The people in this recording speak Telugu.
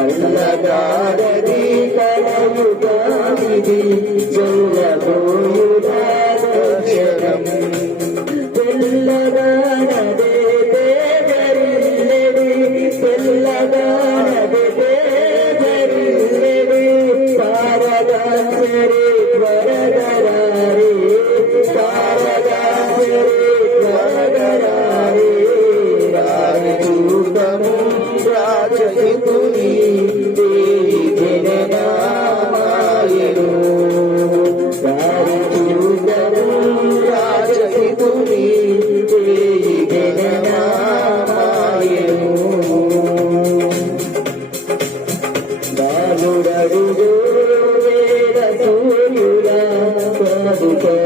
కలయుగాదివి చల్లగాది కలయుగాదివి చల్లబోయు